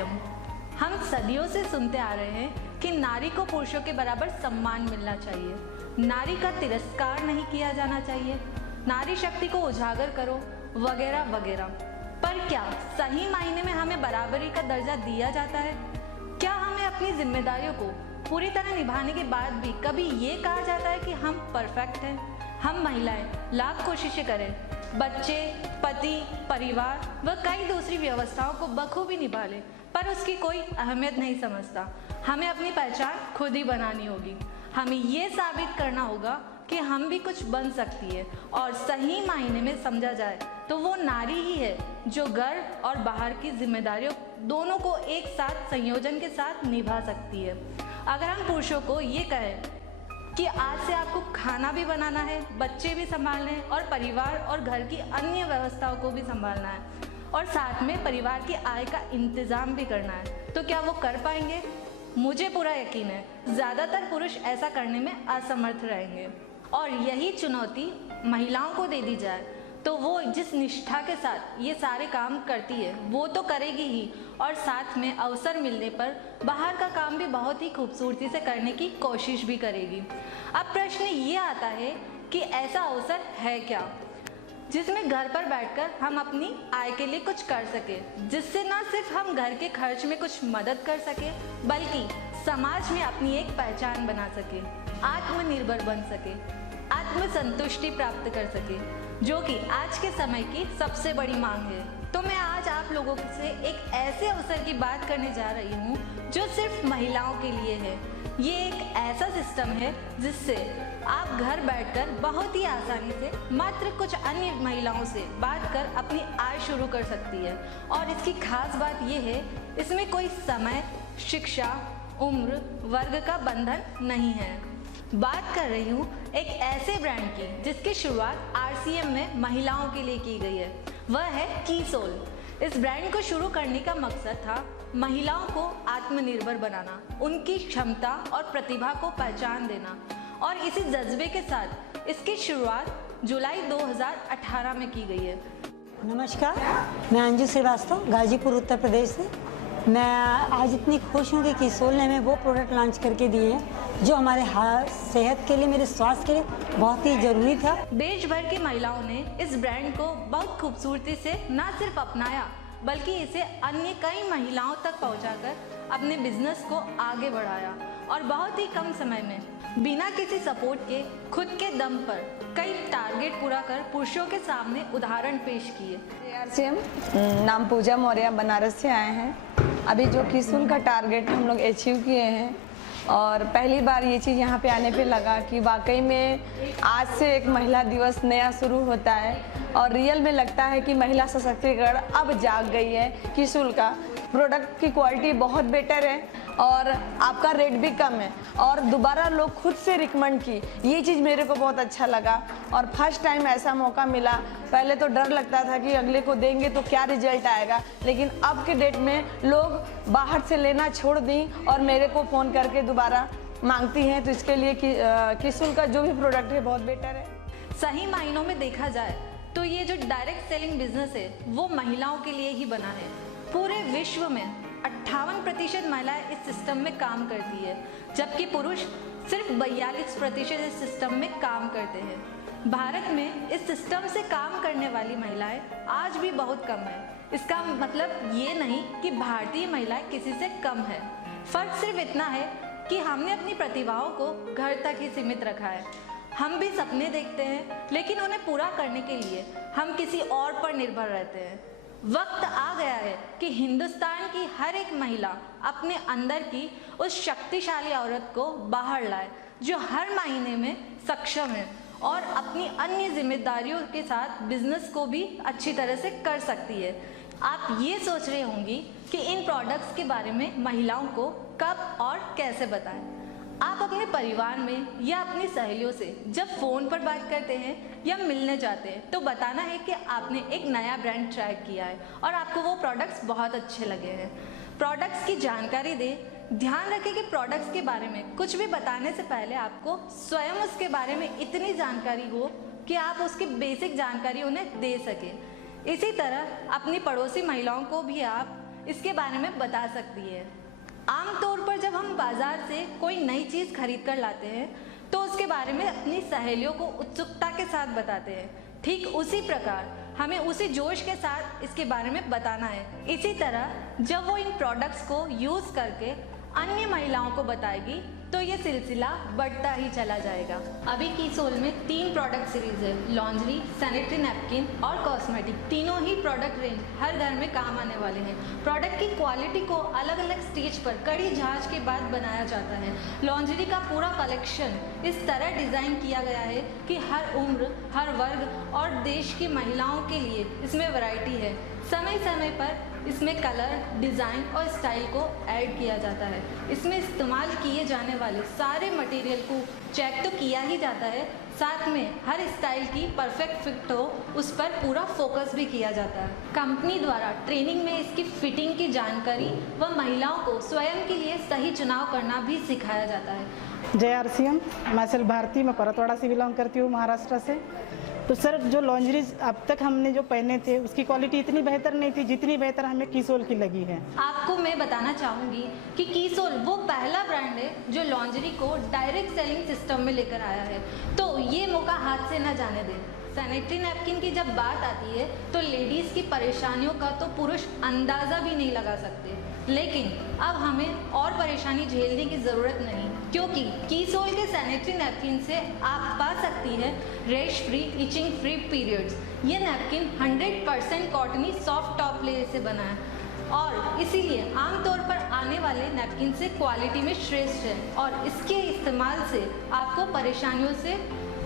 RCM. हम सदियों से सुनते आ रहे हैं कि नारी को पुरुषों के बराबर सम्मान मिलना चाहिए, नारी का तिरस्कार नहीं किया जाना चाहिए, नारी शक्ति को उजागर करो वगैरह वगैरह। पर क्या सही मायने में हमें बराबरी का दर्जा दिया जाता है? क्या हमें अपनी जिम्मेदारियों को पूरी तरह निभाने के बाद भी कभी ये कहा जाता है कि हम परफेक्ट हैं? हम महिलाएं लाख कोशिशें करें, बच्चे, पति, परिवार व कई दूसरी व्यवस्थाओं को बखूबी निभा लें, पर उसकी कोई अहमियत नहीं समझता। हमें अपनी पहचान खुद ही बनानी होगी। हमें ये साबित करना होगा कि हम भी कुछ बन सकती है, और सही मायने में समझा जाए तो वो नारी ही है जो घर और बाहर की जिम्मेदारियों दोनों को एक साथ संयोजन के साथ निभा सकती है। अगर हम पुरुषों को ये कहें कि आज से आपको खाना भी बनाना है, बच्चे भी संभालने हैं और परिवार और घर की अन्य व्यवस्थाओं को भी संभालना है, और साथ में परिवार की आय का इंतजाम भी करना है, तो क्या वो कर पाएंगे? मुझे पूरा यकीन है ज़्यादातर पुरुष ऐसा करने में असमर्थ रहेंगे। और यही चुनौती महिलाओं को दे दी जाए तो वो जिस निष्ठा के साथ ये सारे काम करती है वो तो करेगी ही, और साथ में अवसर मिलने पर बाहर का काम भी बहुत ही खूबसूरती से करने की कोशिश भी करेगी। अब प्रश्न ये आता है कि ऐसा अवसर है क्या जिसमें घर पर बैठकर हम अपनी आय के लिए कुछ कर सके, जिससे न सिर्फ हम घर के खर्च में कुछ मदद कर सके बल्कि समाज में अपनी एक पहचान बना सके, आत्मनिर्भर बन सके, आत्मसंतुष्टि प्राप्त कर सके, जो कि आज के समय की सबसे बड़ी मांग है। तो मैं आज आप लोगों से एक ऐसे अवसर की बात करने जा रही हूँ जो सिर्फ महिलाओं के लिए है। ये एक ऐसा सिस्टम है जिससे आप घर बैठकर बहुत ही आसानी से मात्र कुछ अन्य महिलाओं से बात कर अपनी आय शुरू कर सकती है। और इसकी खास बात ये है, इसमें कोई समय, शिक्षा, उम्र, वर्ग का बंधन नहीं है। बात कर रही हूँ एक ऐसे ब्रांड की जिसकी शुरुआत आरसीएम में महिलाओं के लिए की गई है, वह है कीसोल। इस ब्रांड को शुरू करने का मकसद था महिलाओं को आत्मनिर्भर बनाना, उनकी क्षमता और प्रतिभा को पहचान देना, और इसी जज्बे के साथ इसकी शुरुआत जुलाई 2018 में की गई है। नमस्कार, मैं अंजू श्रीवास्तव गाजीपुर उत्तर प्रदेश से। मैं आज इतनी खुश हूँ कि कीसोल ने हमें वो प्रोडक्ट लॉन्च करके दिए हैं जो हमारे सेहत के लिए, मेरे स्वास्थ्य के लिए बहुत ही ज़रूरी था। देश भर की महिलाओं ने इस ब्रांड को बहुत खूबसूरती से न सिर्फ अपनाया बल्कि इसे अन्य कई महिलाओं तक पहुंचाकर अपने बिजनेस को आगे बढ़ाया, और बहुत ही कम समय में बिना किसी सपोर्ट के खुद के दम पर कई टारगेट पूरा कर पुरुषों के सामने उदाहरण पेश किए। आरसीएम, नाम पूजा मौर्य, बनारस से आए हैं। अभी जो कीसोल का टारगेट हम लोग अचीव किए हैं, और पहली बार ये चीज़ यहाँ पे आने पे लगा कि वाकई में आज से एक महिला दिवस नया शुरू होता है, और रियल में लगता है कि महिला सशक्तिकरण अब जाग गई है। कीसोल का प्रोडक्ट की क्वालिटी बहुत बेटर है और आपका रेट भी कम है, और दोबारा लोग खुद से रिकमेंड की, ये चीज़ मेरे को बहुत अच्छा लगा। और फर्स्ट टाइम ऐसा मौका मिला। पहले तो डर लगता था कि अगले को देंगे तो क्या रिजल्ट आएगा, लेकिन अब के डेट में लोग बाहर से लेना छोड़ दी और मेरे को फ़ोन करके दोबारा मांगती हैं। तो इसके लिए कीसोल का जो भी प्रोडक्ट है बहुत बेटर है। सही मायनों में देखा जाए तो ये जो डायरेक्ट सेलिंग बिजनेस है वो महिलाओं के लिए ही बना है। पूरे विश्व में 58% महिलाएं इस सिस्टम में काम करती है, जबकि पुरुष सिर्फ 42% इस सिस्टम में काम करते हैं। भारत में इस सिस्टम से काम करने वाली महिलाएं आज भी बहुत कम है। इसका मतलब ये नहीं कि भारतीय महिलाएं किसी से कम है, फर्क सिर्फ इतना है कि हमने अपनी प्रतिभाओं को घर तक ही सीमित रखा है। हम भी सपने देखते हैं, लेकिन उन्हें पूरा करने के लिए हम किसी और पर निर्भर रहते हैं। वक्त आ गया है कि हिंदुस्तान की हर एक महिला अपने अंदर की उस शक्तिशाली औरत को बाहर लाए जो हर मायने में सक्षम है और अपनी अन्य जिम्मेदारियों के साथ बिजनेस को भी अच्छी तरह से कर सकती है। आप ये सोच रहे होंगी कि इन प्रोडक्ट्स के बारे में महिलाओं को कब और कैसे बताएं। आप अपने परिवार में या अपनी सहेलियों से जब फ़ोन पर बात करते हैं या मिलने जाते हैं तो बताना है कि आपने एक नया ब्रांड ट्राई किया है और आपको वो प्रोडक्ट्स बहुत अच्छे लगे हैं। प्रोडक्ट्स की जानकारी दें। ध्यान रखें कि प्रोडक्ट्स के बारे में कुछ भी बताने से पहले आपको स्वयं उसके बारे में इतनी जानकारी हो कि आप उसकी बेसिक जानकारी उन्हें दे सकें। इसी तरह अपनी पड़ोसी महिलाओं को भी आप इसके बारे में बता सकती है। आमतौर पर जब हम बाजार से कोई नई चीज़ खरीद कर लाते हैं तो उसके बारे में अपनी सहेलियों को उत्सुकता के साथ बताते हैं। ठीक उसी प्रकार हमें उसी जोश के साथ इसके बारे में बताना है। इसी तरह जब वो इन प्रोडक्ट्स को यूज़ करके अन्य महिलाओं को बताएगी तो ये सिलसिला बढ़ता ही चला जाएगा। अभी कीसोल में 3 प्रोडक्ट सीरीज है, लॉन्ड्री, सैनिटरी नैपकिन और कॉस्मेटिक। तीनों ही प्रोडक्ट रेंज हर घर में काम आने वाले हैं। प्रोडक्ट की क्वालिटी को अलग अलग स्टेज पर कड़ी जांच के बाद बनाया जाता है। लॉन्ड्री का पूरा कलेक्शन इस तरह डिज़ाइन किया गया है कि हर उम्र, हर वर्ग और देश की महिलाओं के लिए इसमें वैरायटी है। समय समय पर इसमें कलर, डिज़ाइन और स्टाइल को ऐड किया जाता है। इसमें इस्तेमाल किए जाने वाले सारे मटेरियल को चेक तो किया ही जाता है, साथ में हर स्टाइल की परफेक्ट फिट हो उस पर पूरा फोकस भी किया जाता है। कंपनी द्वारा ट्रेनिंग में इसकी फिटिंग की जानकारी व महिलाओं को स्वयं के लिए सही चुनाव करना भी सिखाया जाता है। जय RCM, मैं सल भारती, मैं परतवाड़ा से बिलोंग करती हूँ, महाराष्ट्र से। तो सर, जो लॉन्जरीज अब तक हमने जो पहने थे उसकी क्वालिटी इतनी बेहतर नहीं थी जितनी बेहतर हमें कीसोल की लगी है। आपको मैं बताना चाहूँगी कि कीसोल वो पहला ब्रांड है जो लॉन्जरी को डायरेक्ट सेलिंग सिस्टम में लेकर आया है, तो ये मौका हाथ से न जाने दें। सैनिटरी नैपकिन की जब बात आती है तो लेडीज़ की परेशानियों का तो पुरुष अंदाज़ा भी नहीं लगा सकते, लेकिन अब हमें और परेशानी झेलने की ज़रूरत नहीं, क्योंकि कीसोल के सैनिटरी नैपकिन से आप पा सकती है rash free, itching free periods. ये napkin 100% cottony soft top layer से बना है और इसीलिए आमतौर पर आने वाले नैपकिन से क्वालिटी में श्रेष्ठ है और इसके इस्तेमाल से आपको परेशानियों से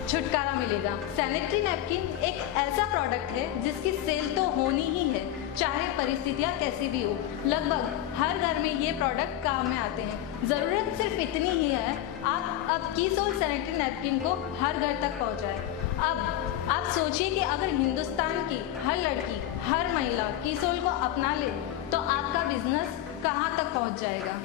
छुटकारा मिलेगा। सैनिटरी नैपकिन एक ऐसा प्रोडक्ट है जिसकी सेल तो होनी ही है, चाहे परिस्थितियाँ कैसी भी हो। लगभग हर घर में ये प्रोडक्ट काम में आते हैं। ज़रूरत सिर्फ इतनी ही है, आप अब कीसोल सैनिटरी नैपकिन को हर घर तक पहुँचाएं। अब आप सोचिए कि अगर हिंदुस्तान की हर लड़की, हर महिला कीसोल को अपना ले तो आपका बिजनेस कहाँ तक पहुँच जाएगा।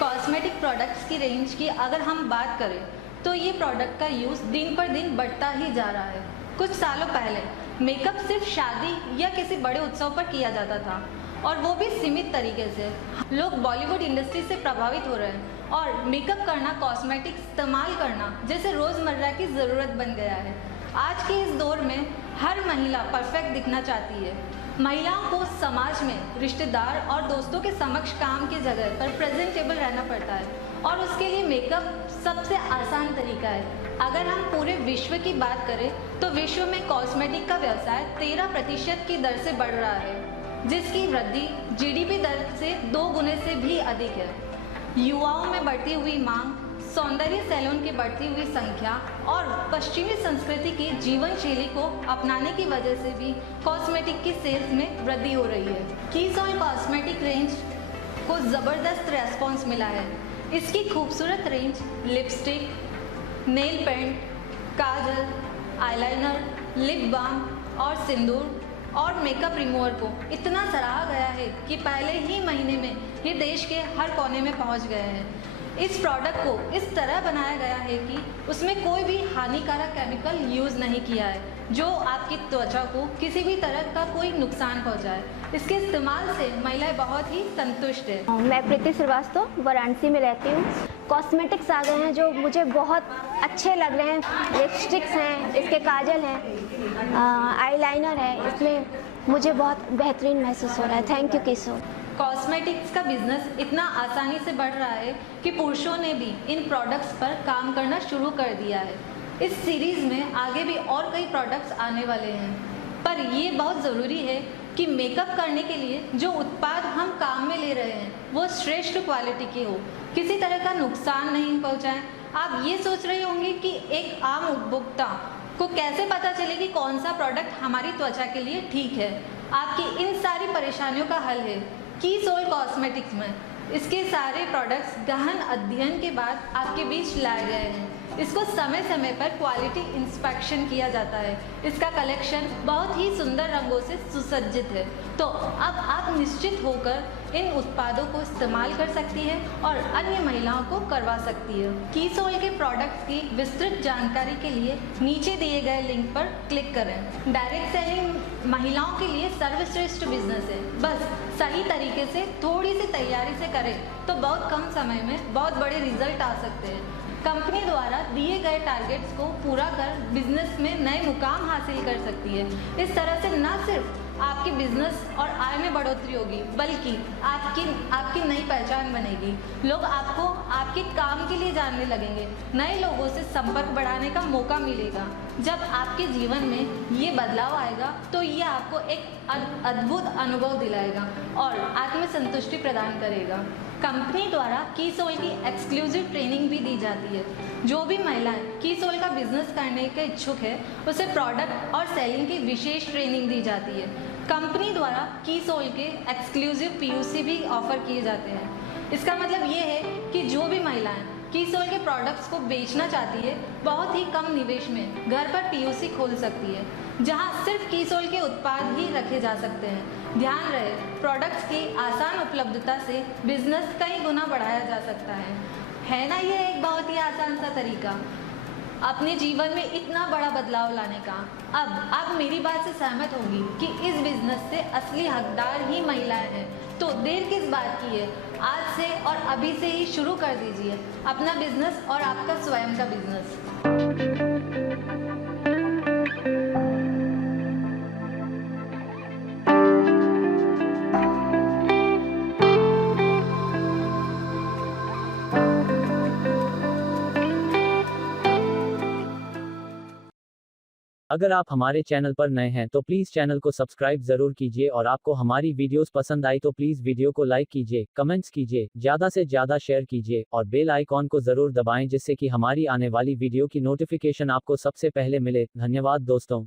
कॉस्मेटिक प्रोडक्ट्स की रेंज की अगर हम बात करें तो ये प्रोडक्ट का यूज़ दिन पर दिन बढ़ता ही जा रहा है। कुछ सालों पहले मेकअप सिर्फ शादी या किसी बड़े उत्सव पर किया जाता था और वो भी सीमित तरीके से। लोग बॉलीवुड इंडस्ट्री से प्रभावित हो रहे हैं और मेकअप करना, कॉस्मेटिक इस्तेमाल करना जैसे रोज़मर्रा की ज़रूरत बन गया है। आज के इस दौर में हर महिला परफेक्ट दिखना चाहती है। महिलाओं को समाज में रिश्तेदार और दोस्तों के समक्ष काम की जगह पर प्रेजेंटेबल रहना पड़ता है और उसके लिए मेकअप सबसे आसान तरीका है। अगर हम पूरे विश्व की बात करें तो विश्व में कॉस्मेटिक का व्यवसाय 13% की दर से बढ़ रहा है, जिसकी वृद्धि GDP दर से 2 गुने से भी अधिक है। युवाओं में बढ़ती हुई मांग, सौंदर्य सैलून की बढ़ती हुई संख्या और पश्चिमी संस्कृति की जीवन शैली को अपनाने की वजह से भी कॉस्मेटिक की सेल्स में वृद्धि हो रही है। कीसोल कॉस्मेटिक रेंज को ज़बरदस्त रेस्पॉन्स मिला है। इसकी खूबसूरत रेंज लिपस्टिक, नेल पेंट, काजल, आईलाइनर, लिप बाम और सिंदूर और मेकअप रिमूवर को इतना सराहा गया है कि पहले ही महीने में ये देश के हर कोने में पहुंच गए हैं। इस प्रोडक्ट को इस तरह बनाया गया है कि उसमें कोई भी हानिकारक केमिकल यूज़ नहीं किया है जो आपकी त्वचा को किसी भी तरह का कोई नुकसान पहुंचाए। इसके इस्तेमाल से महिलाएं बहुत ही संतुष्ट है। मैं प्रीति श्रीवास्तव वाराणसी में रहती हूँ। कॉस्मेटिक्स आ गए हैं जो मुझे बहुत अच्छे लग रहे हैं। लिपस्टिक्स हैं, इसके काजल हैं, आईलाइनर है, इसमें मुझे बहुत बेहतरीन महसूस हो रहा है। थैंक यू कीसोल। कॉस्मेटिक्स का बिजनेस इतना आसानी से बढ़ रहा है कि पुरुषों ने भी इन प्रोडक्ट्स पर काम करना शुरू कर दिया है। इस सीरीज़ में आगे भी और कई प्रोडक्ट्स आने वाले हैं, पर ये बहुत ज़रूरी है कि मेकअप करने के लिए जो उत्पाद हम काम में ले रहे हैं वो श्रेष्ठ क्वालिटी के हो, किसी तरह का नुकसान नहीं पहुंचाएं। आप ये सोच रहे होंगे कि एक आम उपभोक्ता को कैसे पता चले कि कौन सा प्रोडक्ट हमारी त्वचा के लिए ठीक है। आपकी इन सारी परेशानियों का हल है कीसोल कॉस्मेटिक्स में। इसके सारे प्रोडक्ट्स गहन अध्ययन के बाद आपके बीच लाए गए हैं। इसको समय समय पर क्वालिटी इंस्पेक्शन किया जाता है। इसका कलेक्शन बहुत ही सुंदर रंगों से सुसज्जित है। तो अब आप निश्चित होकर इन उत्पादों को इस्तेमाल कर सकती है और अन्य महिलाओं को करवा सकती है। कीसोल के प्रोडक्ट्स की विस्तृत जानकारी के लिए नीचे दिए गए लिंक पर क्लिक करें। डायरेक्ट सेलिंग महिलाओं के लिए सर्वश्रेष्ठ बिजनेस है। बस सही तरीके से थोड़ी सी तैयारी से करें तो बहुत कम समय में बहुत बड़े रिजल्ट आ सकते हैं। कंपनी द्वारा दिए गए टारगेट्स को पूरा कर बिजनेस में नए मुकाम हासिल कर सकती है। इस तरह से न सिर्फ आपके बिजनेस और आय में बढ़ोतरी होगी बल्कि आपकी नई पहचान बनेगी। लोग आपको आपके काम के लिए जानने लगेंगे। नए लोगों से संपर्क बढ़ाने का मौका मिलेगा। जब आपके जीवन में ये बदलाव आएगा तो ये आपको एक अद्भुत अनुभव दिलाएगा और आत्मसंतुष्टि प्रदान करेगा। कंपनी द्वारा कीसोल की एक्सक्लूसिव ट्रेनिंग भी दी जाती है। जो भी महिलाएं कीसोल का बिजनेस करने के इच्छुक है उसे प्रोडक्ट और सेलिंग की विशेष ट्रेनिंग दी जाती है। कंपनी द्वारा कीसोल के एक्सक्लूसिव पीयूसी भी ऑफर किए जाते हैं। इसका मतलब ये है कि जो भी महिलाएं कीसोल के प्रोडक्ट्स को बेचना चाहती है बहुत ही कम निवेश में घर पर पीयूसी खोल सकती है जहां सिर्फ कीसोल के उत्पाद ही रखे जा सकते हैं। ध्यान रहे, प्रोडक्ट्स की आसान उपलब्धता से बिजनेस कई गुना बढ़ाया जा सकता है ना। ये एक बहुत ही आसान सा तरीका अपने जीवन में इतना बड़ा बदलाव लाने का। अब आप मेरी बात से सहमत होंगी कि इस बिजनेस से असली हकदार ही महिलाएं हैं। तो देर किस बात की है, आज से और अभी से ही शुरू कर दीजिए अपना बिजनेस और आपका स्वयं का बिजनेस। अगर आप हमारे चैनल पर नए हैं तो प्लीज़ चैनल को सब्सक्राइब जरूर कीजिए और आपको हमारी वीडियोस पसंद आई तो प्लीज़ वीडियो को लाइक कीजिए, कमेंट्स कीजिए, ज़्यादा से ज़्यादा शेयर कीजिए और बेल आइकॉन को ज़रूर दबाएं जिससे कि हमारी आने वाली वीडियो की नोटिफिकेशन आपको सबसे पहले मिले। धन्यवाद दोस्तों।